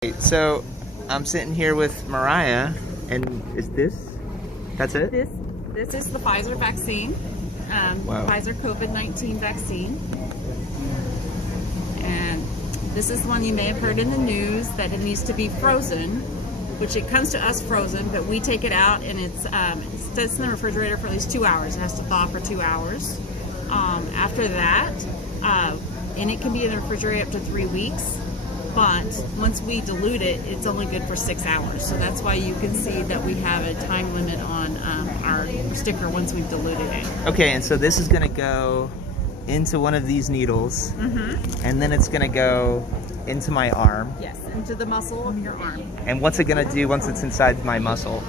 So I'm sitting here with Mariah, and that's it? This is the Pfizer vaccine, Wow. Pfizer COVID-19 vaccine. And this is one you may have heard in the news that it needs to be frozen, which it comes to us frozen, but we take it out and it sits in the refrigerator for at least 2 hours. It has to thaw for 2 hours. After that, and it can be in the refrigerator up to 3 weeks. But once we dilute it, it's only good for 6 hours. So that's why you can see that we have a time limit on our sticker once we've diluted it. Okay, and so this is going to go into one of these needles, and then it's going to go into my arm. Yes, into the muscle of your arm. And what's it going to do once it's inside my muscle?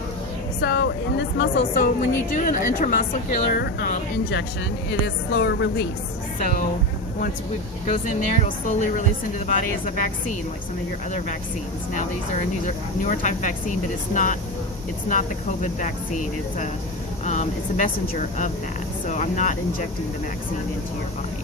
So in this muscle, so when you do an intramuscular injection, it is slower release. So once it goes in there, it'll slowly release into the body as a vaccine, like some of your other vaccines. Now these are a newer type of vaccine, but it's not the COVID vaccine. It's a messenger of that. So I'm not injecting the vaccine into your body.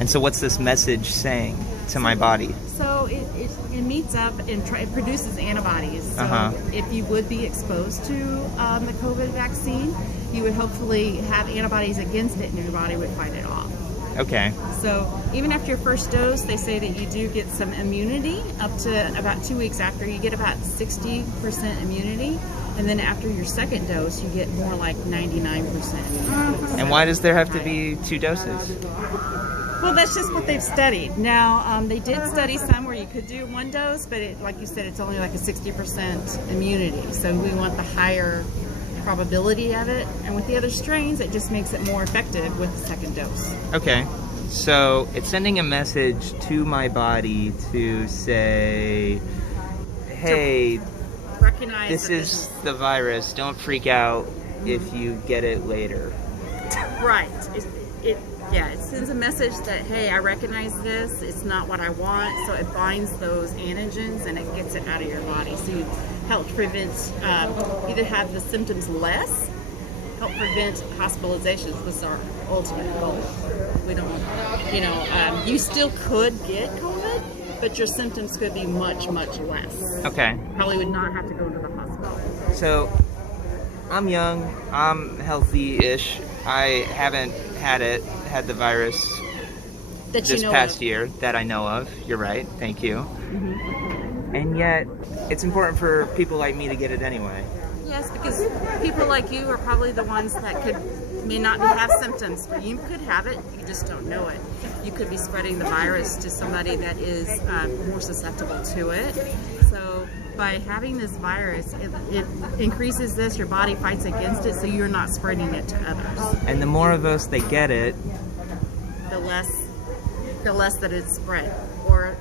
And so what's this message saying to my body? So it meets up and it produces antibodies. So if you would be exposed to the COVID vaccine, you would hopefully have antibodies against it and your body would fight it off. Okay. So even after your first dose, they say that you do get some immunity up to about 2 weeks after. You get about 60% immunity. And then after your second dose, you get more like 99%. And why does there have to be 2 doses? Well, that's just what they've studied. Now, they did study some where you could do 1 dose, but like you said, it's only like a 60% immunity. So we want the higher probability of it. And with the other strains, it just makes it more effective with the second dose. Okay. So it's sending a message to my body to say, hey, recognize this is the virus. Don't freak out if you get it later. Right. It sends a message that, hey, I recognize this. It's not what I want. So it binds those antigens and it gets it out of your body. So you help prevent, either have the symptoms less, help prevent hospitalizations, which is our ultimate goal. We don't want, you still could get COVID, but your symptoms could be much, much less. Okay. Probably would not have to go to the hospital. So I'm young, I'm healthy-ish. I haven't had the virus this past year that I know of. You're right, thank you. And yet, it's important for people like me to get it anyway. Yes, because people like you are probably the ones that may not have symptoms, but you could have it, you just don't know it. You could be spreading the virus to somebody that is more susceptible to it. So by having this virus, it increases this, your body fights against it, so you're not spreading it to others. And the more of us that get it, the less that it's spread. Or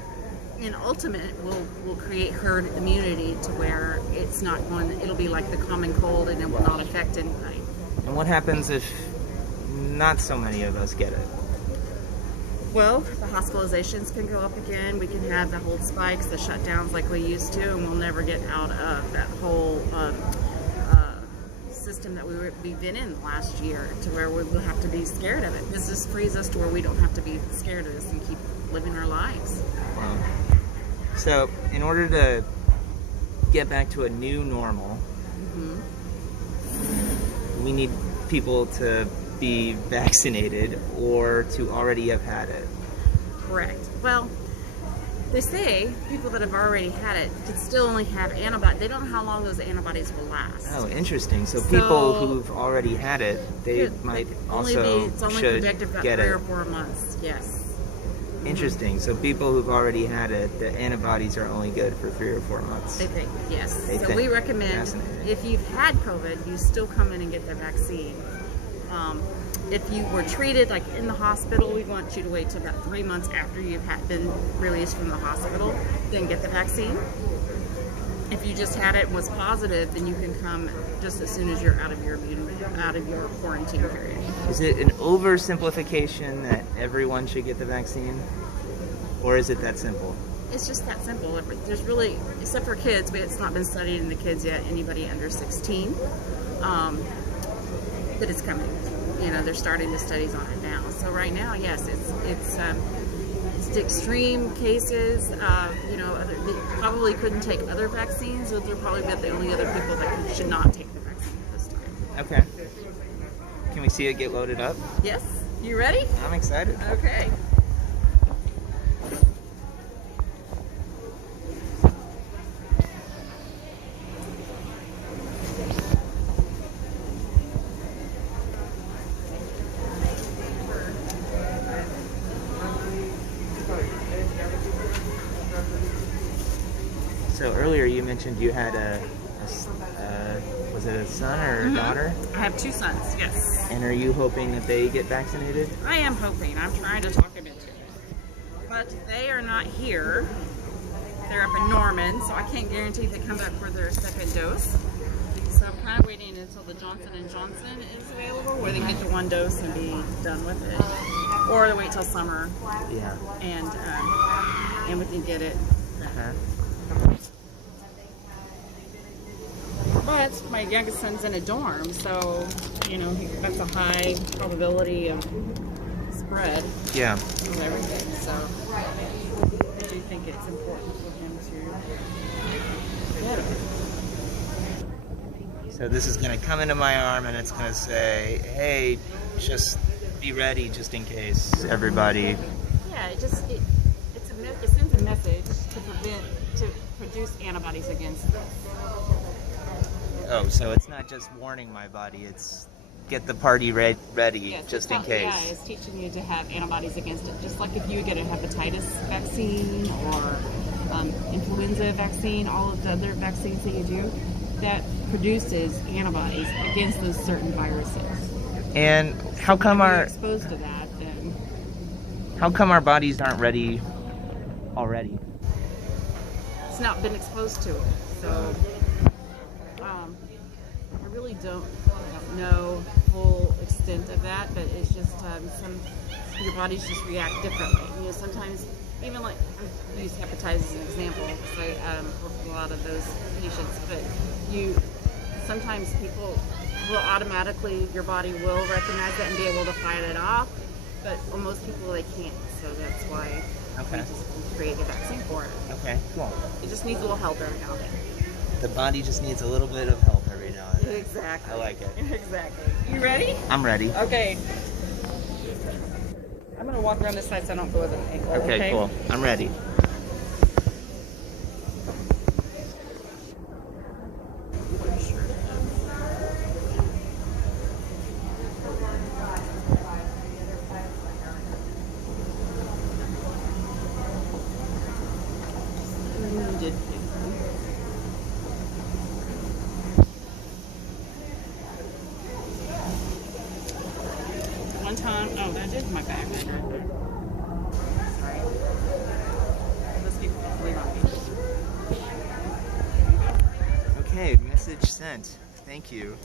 in ultimate, we'll create herd immunity to where it's not it'll be like the common cold and it will not affect anybody. And what happens if not so many of us get it? Well, the hospitalizations can go up again. We can have the whole spikes, the shutdowns like we used to, and we'll never get out of that whole system that we've been in last year to where we'll have to be scared of it. This just frees us to where we don't have to be scared of this and keep living our lives. Wow. So, in order to get back to a new normal, we need people to be vaccinated or to already have had it. Correct. Well, they say people that have already had it could still only have antibodies. They don't know how long those antibodies will last. Oh, interesting. So people who've already had it, they might also it's only should protective about get 3 it. or 4 months. Yes. Interesting. So people who've already had it, the antibodies are only good for 3 or 4 months. They think, yes. They so think. we recommend if you've had COVID, you still come in and get the vaccine. If you were treated like in the hospital, we want you to wait till about 3 months after you've been released from the hospital, then get the vaccine. If you just had it and was positive, then you can come just as soon as you're out of your quarantine period. Is it an oversimplification that everyone should get the vaccine? Or is it that simple? It's just that simple. There's really, except for kids, but it's not been studied in the kids yet, anybody under 16. But it's coming. They're starting the studies on it now. So right now, yes, it's just extreme cases. They probably couldn't take other vaccines, so they're probably about the only other people that should not take the vaccine this time. Okay. Can we see it get loaded up? Yes? You ready? I'm excited. Okay. So earlier you mentioned you had was it a son or a daughter? I have 2 sons, yes. And are you hoping that they get vaccinated? I am hoping. I'm trying to talk them into it. But they are not here. They're up in Norman, so I can't guarantee they come back for their 2nd dose. So I'm kind of waiting until the Johnson & Johnson is available, where they can get the 1 dose and be done with it. Or they wait till summer Yeah. and we can get it. Uh-huh. But my youngest son's in a dorm, so, that's a high probability of spread Yeah. of everything. So I do think it's important for him to get it. So this is going to come into my arm and it's going to say, hey, just be ready just in case, everybody. Yeah, it sends a message to produce antibodies against this. Oh, so it's not just warning my body, it's get the party ready Yes, just in case. Yeah, it's teaching you to have antibodies against it. Just like if you get a hepatitis vaccine or influenza vaccine, all of the other vaccines that you do, that produces antibodies against those certain viruses. And how come If you're our exposed to that, then bodies aren't ready already? it's not been exposed to it. So I really don't know the full extent of that, but it's just your bodies just react differently. Sometimes even like I use hepatitis as an example because I work with a lot of those patients, but sometimes people will automatically, your body will recognize that and be able to fight it off, but most people they can't, so that's why we just create a vaccine for it. Okay, cool. It just needs a little help every now and then. The body just needs a little bit of help every now and then. Exactly. I like it. Exactly. You ready? I'm ready. Okay. I'm gonna walk around this side so I don't go with an ankle. Okay, cool. I'm ready. One time, that is my bag right there. Sorry. Those people don't believe on me. Okay, message sent. Thank you.